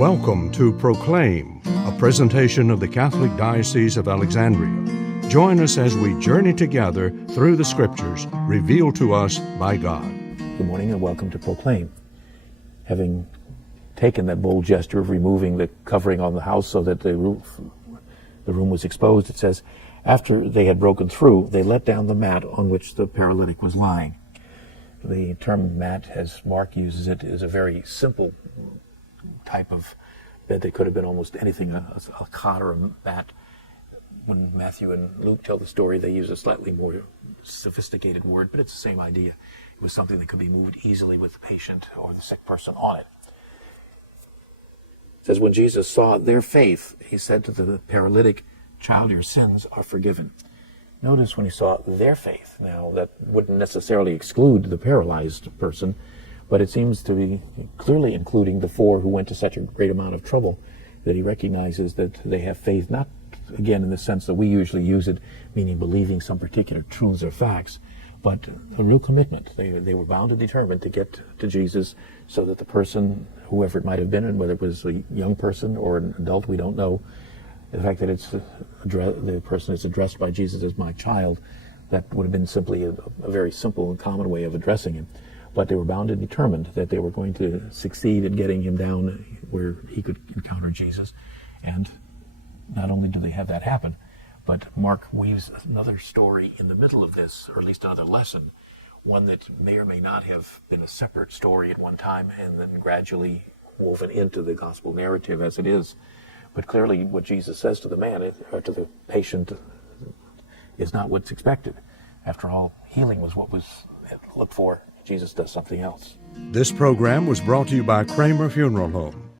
Welcome to Proclaim, a presentation of the Catholic Diocese of Alexandria. Join us as we journey together through the Scriptures revealed to us by God. Good morning and welcome to Proclaim. Having taken that bold gesture of removing the covering on the house so that the room was exposed, it says, after they had broken through, they let down the mat on which the paralytic was lying. The term mat, as Mark uses it, is a very simple type of bed that could have been almost anything, a cot or a mat. When Matthew and Luke tell the story, they use a slightly more sophisticated word, but it's the same idea. It was something that could be moved easily with the patient or the sick person on it. It says, when Jesus saw their faith, he said to the paralytic, "Child, your sins are forgiven." Notice when he saw their faith. Now, that wouldn't necessarily exclude the paralyzed person, but it seems to be clearly including the four who went to such a great amount of trouble that he recognizes that they have faith, not, again, in the sense that we usually use it, meaning believing some particular truths or facts, but a real commitment. They were bound and determined to get to Jesus so that the person, whoever it might have been, and whether it was a young person or an adult, we don't know, the fact that the person is addressed by Jesus as my child, that would have been simply a very simple and common way of addressing him. But they were bound and determined that they were going to succeed in getting him down where he could encounter Jesus. And not only do they have that happen, but Mark weaves another story in the middle of this, or at least another lesson, one that may or may not have been a separate story at one time and then gradually woven into the gospel narrative as it is. But clearly what Jesus says to the man, or to the patient, is not what's expected. After all, healing was what was looked for. Jesus does something else. This program was brought to you by Kramer Funeral Home.